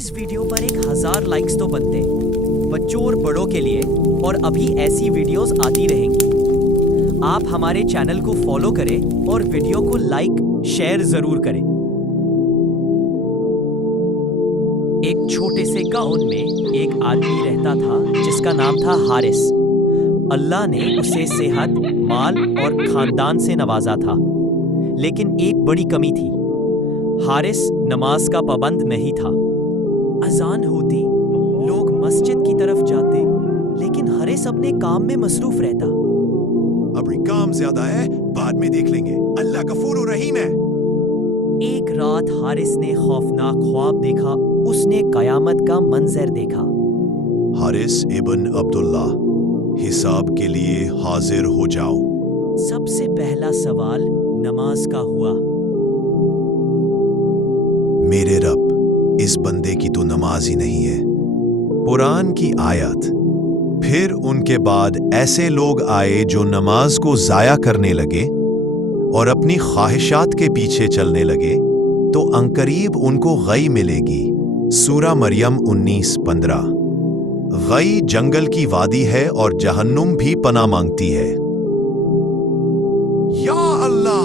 इस वीडियो पर 1000 लाइक्स तो बनते, बच्चों और बड़ों के लिए, और अभी ऐसी वीडियोस आती रहेंगी। आप हमारे चैनल को फॉलो करें और वीडियो को लाइक शेयर जरूर करें। एक छोटे से गांव में एक आदमी रहता था जिसका नाम था हारिस। अल्लाह ने उसे सेहत, माल और खानदान से नवाजा था, लेकिन एक बड़ी कमी थी। हारिस नमाज का पाबंद नहीं था। अजान होती, लोग मस्जिद की तरफ जाते, लेकिन हारिस अपने काम में मसरूफ रहता। अभी काम ज्यादा है, बाद में देख लेंगे। अल्लाह गफूर रहीम है। एक रात हारिस ने खौफनाक ख्वाब देखा। उसने कयामत का मंजर देखा। हारिस इब्न अब्दुल्ला, हिसाब के लिए हाजिर हो जाओ। सबसे पहला सवाल नमाज का हुआ। मेरे रब, इस बंदे की तो नमाज ही नहीं है। कुरान की आयत। फिर उनके बाद ऐसे लोग आए जो नमाज को जाया करने लगे और अपनी ख्वाहिशात के पीछे चलने लगे, तो अंकरीब उनको गई मिलेगी। सूरा मरियम 19:15। गई जंगल की वादी है और जहन्नुम भी पनाह मांगती है। या अल्लाह,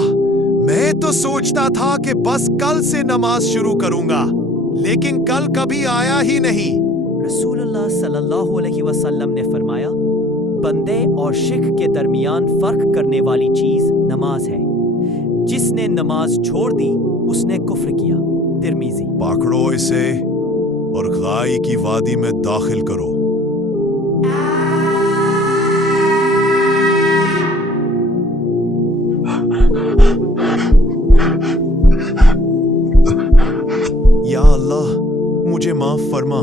मैं तो सोचता था कि बस कल से नमाज शुरू करूंगा, लेकिन कल कभी आया ही नहीं। रसूलुल्लाह सल्लल्लाहु अलैहि वसल्लम ने फरमाया, बंदे और शिख के दरमियान फर्क करने वाली चीज नमाज है। जिसने नमाज छोड़ दी उसने कुफ्र किया। तिर्मिजी। पकड़ो इसे और गाय की वादी में दाखिल करो। या अल्लाह, मुझे माफ फरमा,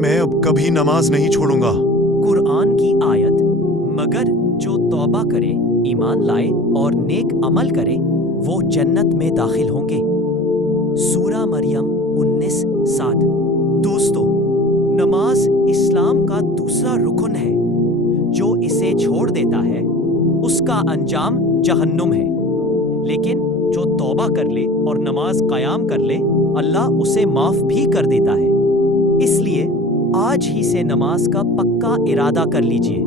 मैं अब कभी नमाज नहीं छोड़ूंगा। कुरान की आयत, मगर जो तौबा करे, ईमान लाए और नेक अमल करे, वो जन्नत में दाखिल होंगे। सूरा मरियम 19:7। दोस्तों, नमाज इस्लाम का दूसरा रुकन है। जो इसे छोड़ देता है उसका अंजाम जहन्नुम है, लेकिन जो तौबा कर ले और नमाज कायम कर ले, अल्लाह उसे माफ भी कर देता है। इसलिए आज ही से नमाज का पक्का इरादा कर लीजिए।